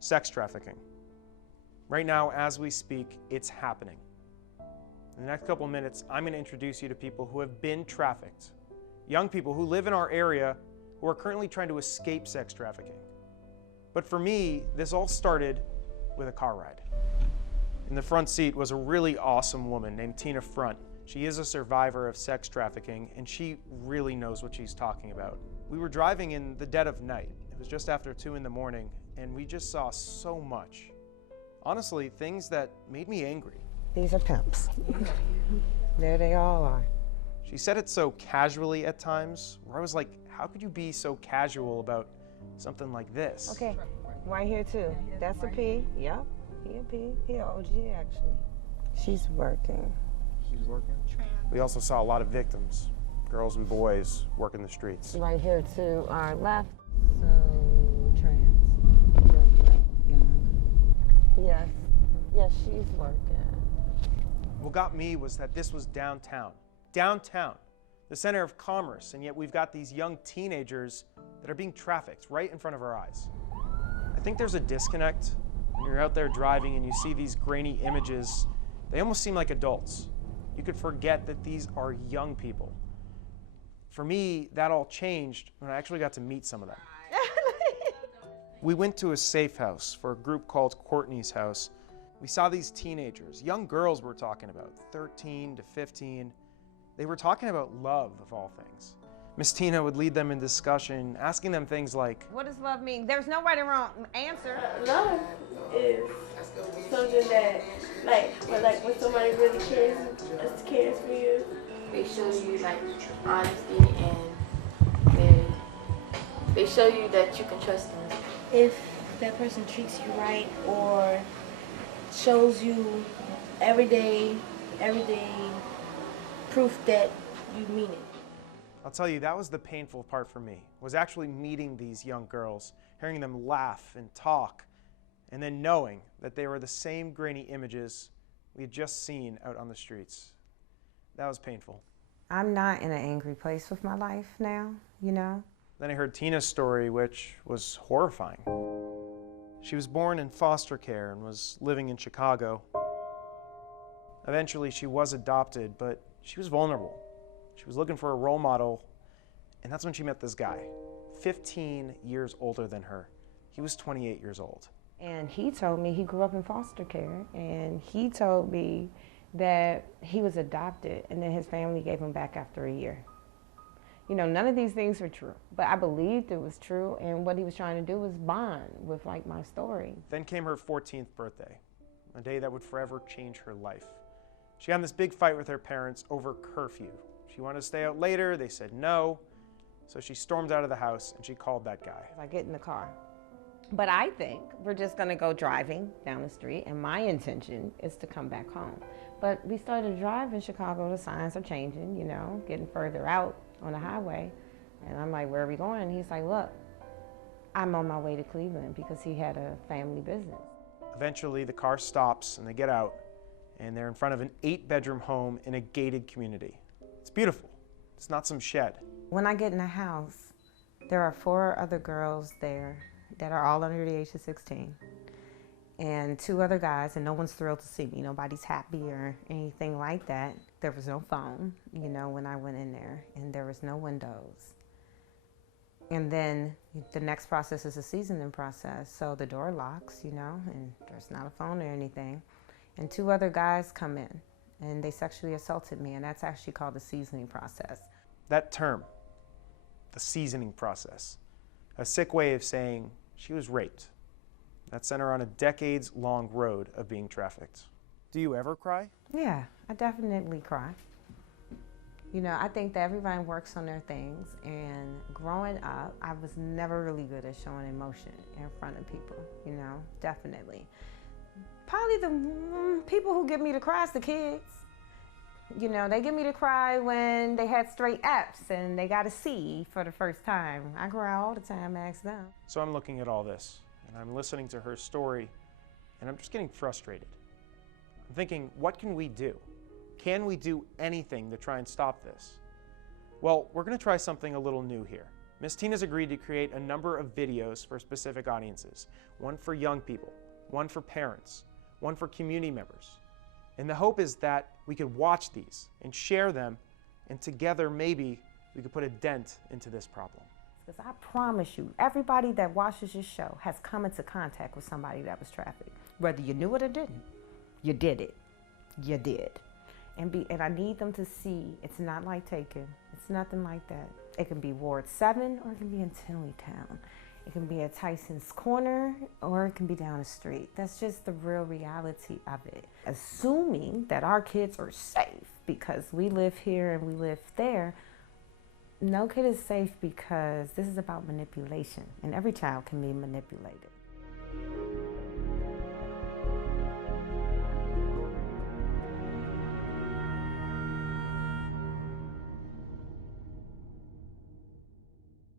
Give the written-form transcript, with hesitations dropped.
Sex trafficking. Right now, as we speak, it's happening. In the next couple of minutes, I'm going to introduce you to people who have been trafficked. Young people who live in our area who are currently trying to escape sex trafficking. But for me, this all started with a car ride. In the front seat was a really awesome woman named Tina Front. She is a survivor of sex trafficking, and she really knows what she's talking about. We were driving in the dead of night. It was just after 2 in the morning, and we just saw so much. Honestly, things that made me angry. These are pimps. There they all are. She said it so casually at times, where I was like, how could you be so casual about something like this? Okay, right here too. That's a P. Yep, he a P. He a OG actually. She's working. She's working? We also saw a lot of victims, girls and boys working the streets. Right here to our left. So, trans, young. Yes, yes, she's working. What got me was that this was downtown. Downtown, the center of commerce, and yet we've got these young teenagers that are being trafficked right in front of our eyes. I think there's a disconnect when you're out there driving and you see these grainy images. They almost seem like adults. You could forget that these are young people. For me, that all changed when I actually got to meet some of them. We went to a safe house for a group called Courtneys House. We saw these teenagers, young girls we're talking about, 13 to 15. They were talking about love, of all things. Miss Tina would lead them in discussion, asking them things like, what does love mean? There's no right or wrong answer. Love is something that, when somebody really cares for you, they show you like honesty and they show you that you can trust them. If that person treats you right or shows you everyday proof that you mean it. I'll tell you, that was the painful part for me, was actually meeting these young girls, hearing them laugh and talk, and then knowing that they were the same grainy images we had just seen out on the streets. That was painful. I'm not in an angry place with my life now, you know? Then I heard Tina's story, which was horrifying. She was born in foster care and was living in Chicago. Eventually, she was adopted, but she was vulnerable. She was looking for a role model, and that's when she met this guy, 15 years older than her. He was 28 years old. And he told me he grew up in foster care, and he told me that he was adopted, and then his family gave him back after a year. You know, none of these things were true, but I believed it was true, and what he was trying to do was bond with like my story. Then came her 14th birthday, a day that would forever change her life. She had this big fight with her parents over curfew. She wanted to stay out later, they said no, so she stormed out of the house and she called that guy. I get in the car. But I think we're just gonna go driving down the street, and my intention is to come back home. But we started to drive in Chicago, the signs are changing, you know, getting further out on the highway. And I'm like, where are we going? And he's like, look, I'm on my way to Cleveland, because he had a family business. Eventually the car stops and they get out, and they're in front of an 8-bedroom home in a gated community. It's beautiful. It's not some shed. When I get in the house, there are 4 other girls there that are all under the age of 16. And 2 other guys, and no one's thrilled to see me. Nobody's happy or anything like that. There was no phone, you know, when I went in there, and there was no windows. And then the next process is a seasoning process. So the door locks, you know, and there's not a phone or anything. And 2 other guys come in, and they sexually assaulted me, and that's actually called the seasoning process. That term, the seasoning process, a sick way of saying she was raped. That sent her on a decades-long road of being trafficked. Do you ever cry? Yeah, I definitely cry. You know, I think that everybody works on their things, and growing up, I was never really good at showing emotion in front of people, you know, definitely. Probably the people who get me to cry is the kids. You know, they get me to cry when they had straight F's and they got a C for the first time. I cry all the time, ask them. So I'm looking at all this, and I'm listening to her story, and I'm just getting frustrated. I'm thinking, what can we do? Can we do anything to try and stop this? Well, we're going to try something a little new here. Ms. Tina's agreed to create a number of videos for specific audiences. One for young people, one for parents, one for community members. And the hope is that we could watch these and share them, and together maybe we could put a dent into this problem. Because I promise you, everybody that watches this show has come into contact with somebody that was trafficked. Whether you knew it or didn't, you did it. You did. And I need them to see it's not like Taken. It's nothing like that. It can be Ward 7 or it can be in Tinleytown. It can be at Tyson's Corner or it can be down the street. That's just the real reality of it. Assuming that our kids are safe because we live here and we live there, no kid is safe because this is about manipulation and every child can be manipulated.